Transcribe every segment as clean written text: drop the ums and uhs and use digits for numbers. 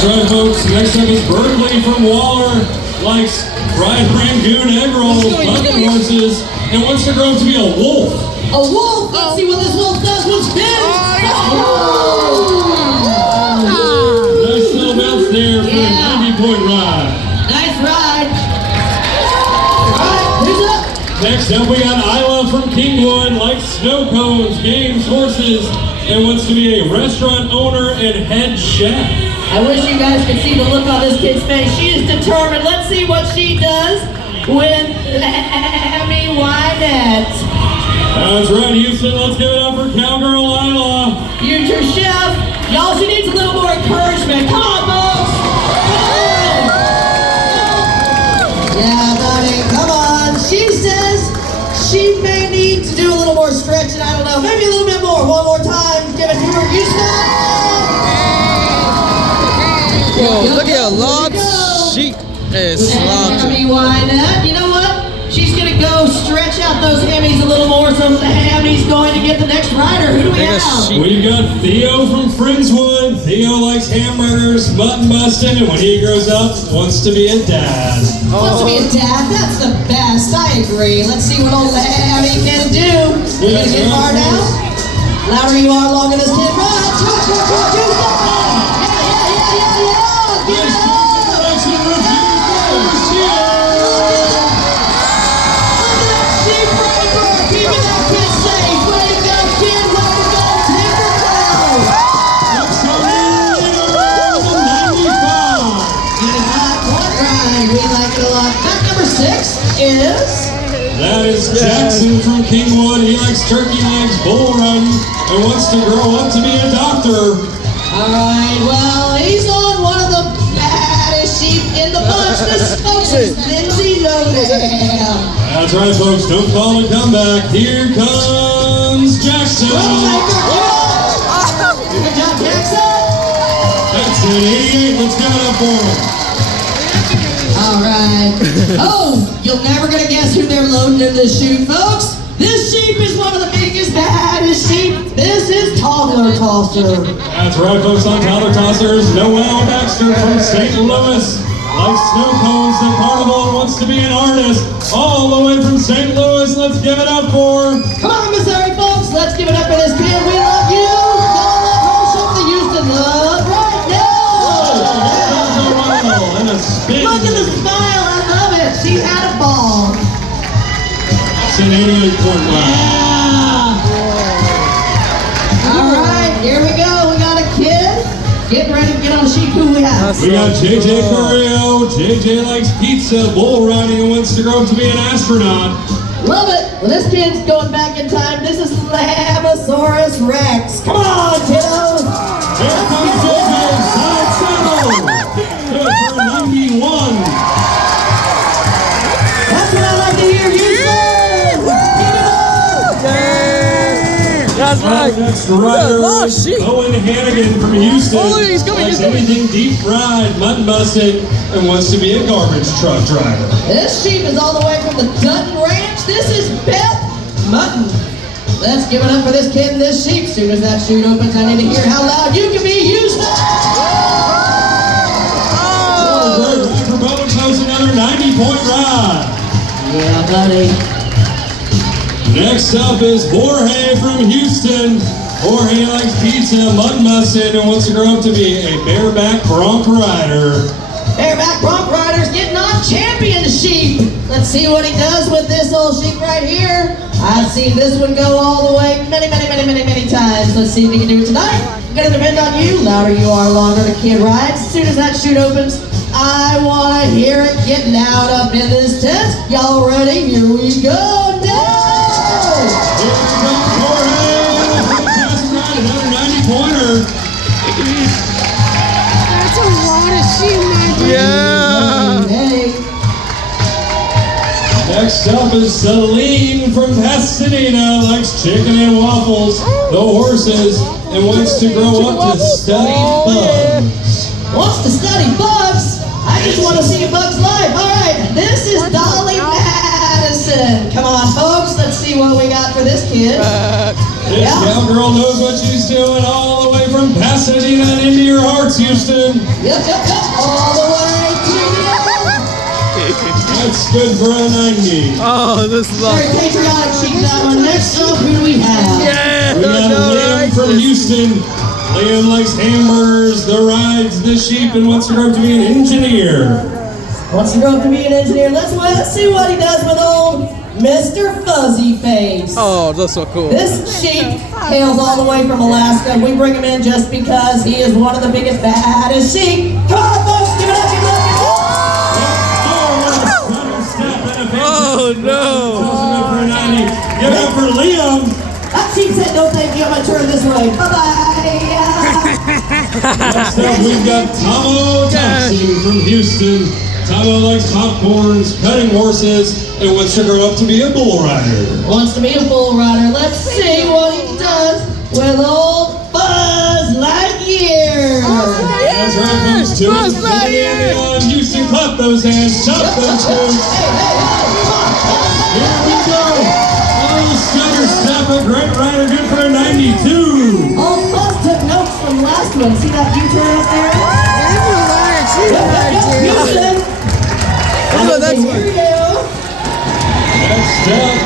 That's right, folks. Next up is Berkeley from Waller. Likes fried Rangoon egg rolls, bucket horses, and wants to grow up to be a wolf. A wolf? Let's see what this wolf does with spin. Nice little bounce there for a 90-point ride. Nice ride. All right, who's up? Next up, we got Isla from Kingwood. Likes snow cones, games, horses, and wants to be a restaurant owner and head chef. I wish you guys could see the look on this kid's face. She is determined. Let's see what she does with Lammy Wynette. That's right, Houston. Let's give it up for Cowgirl Isla. Future chef. Y'all, she needs a little more encouragement. Come on, folks. Come on. Yeah, buddy. Come on. She says she may need to do a little more stretching. I don't know. Maybe a little bit more. One more time. Give it to her, Houston. Look at her logs. She is Lammy Wynette. You know what? She's going to go stretch out those hammies a little more, so the hammy's going to get the next rider. Who do we have? We've got Theo from Friendswood. Theo likes hamburgers, mutton busting, and when he grows up, wants to be a dad. Wants to be a dad? That's the best. I agree. Let's see what old Lammy can do. We're going to get hard out. Louder you are, longer this kid. Run! Chug, chug, chug, do something! Yeah! Give it up! That is Jackson from Kingwood. He likes turkey legs, bull riding, and wants to grow up to be a doctor. Alright, well, he's on one of the baddest sheep in the bunch. This folks is Lindsay Lowdown. That's right, folks. Don't call it a comeback. Here comes Jackson. Good job, Jackson. That's an 88. Let's give it up for him. Alright. Oh, you're never going to guess who they're loading in this chute, folks. This sheep is one of the biggest, baddest sheep. This is Toddler Tosser. That's right, folks. On Toddler Tossers, Noel Baxter from St. Louis. Likes snow cones, the carnival, and wants to be an artist. All the way from St. Louis. Let's give it up for... Come on, Missouri, folks. Let's give it up for this kid. We love you. Y'all love her. Show the Houston love right now. And a spin. Look at the smile. I love it. She had a ball. It's an 88-point ride. Yeah. All right, here we go. We got a kid. Getting ready to get on the sheep. Who we have? We got JJ Carrillo. JJ likes pizza, bull riding, and wants to grow up to be an astronaut. Love it. Well, this kid's going back in time. This is Lamosaurus Rex. Come on, kiddo. Here comes JJ. Side saddle. Good for 91. That's what I like to hear. Houston. Get it up. That's right. Next rider is Owen Hannigan from Houston. Oh, he's coming, Likes he's coming. anything deep fried, mutton busted, and wants to be a garbage truck driver. This sheep is all the way from the Dutton Ranch. This is Beth Mutton. Let's give it up for this kid and this sheep. As soon as that chute opens, I need to hear how loud you can be, Houston. For Bowen Post, another 90-point ride. Yeah, buddy. Next up is Jorge from Houston. Jorge likes pizza, mutton busted, and wants to grow up to be a bareback bronc rider. Bareback bronc rider's getting on champion sheep. Let's see what he does with this old sheep right here. I've seen this one go all the way many times. Let's see if he can do it tonight. Gonna depend on you. Louder you are, longer the kid rides. As soon as that chute opens, I want to hear it get loud up in this tent. Y'all ready? Here we go now. Here comes Jorge. Another 90-pointer. That's a lot of sheep, man. Yeah. Hey. Next up is Celine from Pasadena. Likes chicken and waffles, the horses, and wants to grow up to study bugs. Wants to study bugs? I just want to see bugs live. All right, this is Dolly Madison. Come on, folks. Let's see what we got for this kid. This cowgirl knows what she's doing all the way from Pasadena and into your hearts, Houston. Yep. All the way to the end. That's good for a 90. Oh, this is Very awesome. patriotic sheep that one. Next up, who do we have? Yeah, We got Liam from Houston. Liam likes hamburgers, the rides, the sheep, and wants to grow up to be an engineer. Wants to grow up to be an engineer. Let's see what he does with old Mr. Fuzzy Face. Oh, that's so cool. This sheep hails all the way from Alaska. We bring him in just because he is one of the biggest, baddest sheep. Come on, folks, give it up, give it up, give it up. Oh, no. Give it up for Liam. That sheep said, no thank you, I'm going to turn this way. Bye-bye. Next up, we've got Tomo Thompson from Houston. Tomo likes popcorns, cutting horses, and wants to grow up to be a bull rider. Wants to be a bull rider. Let's see what he does with old Buzz Lightyear. That's right, comes to us. Beyond Houston, clap those hands, chop those toes. Here we go. Oh, Sugar Step, a great rider, good for a 92. Old Buzz took notes from last one. See that U-turn up there? Houston. Oh, that's Here we go. Next up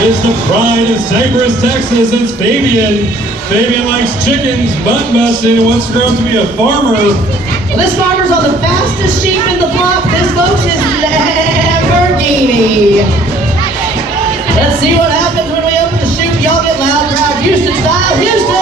is the pride of Cypress, Texas. It's Fabian. Fabian likes chickens, butt busting, and wants to grow up to be a farmer. Well, this farmer's on the fastest sheep in the flock. This, folks, is Lamborghini. Let's see what happens when we open the chute. Y'all get loud, proud, Houston style. Houston!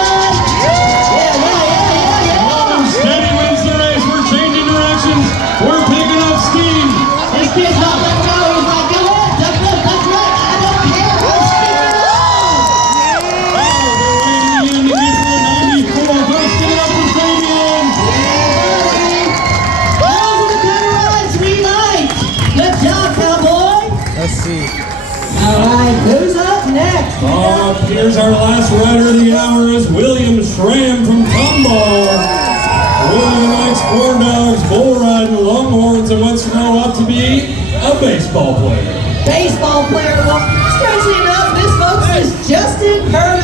Oh, steady wins the race. We're changing directions. We're picking up steam. This kid's not letting go. He's like, go ahead, duck left, duck right. I don't care. I'm sticking on. Oh, they're waiting again to get for a 94. Folks, give it up for Fabian. Those are the kind of rides we like. Good job, cowboy. Let's see. All right, who's up next? Here's our last rider of the hour is William Schramm from Tomball. William likes corn dogs, bull riding, longhorns, and wants to grow up to be a baseball player. Baseball player. Well, strangely enough, this, folks, is Justin Hurley.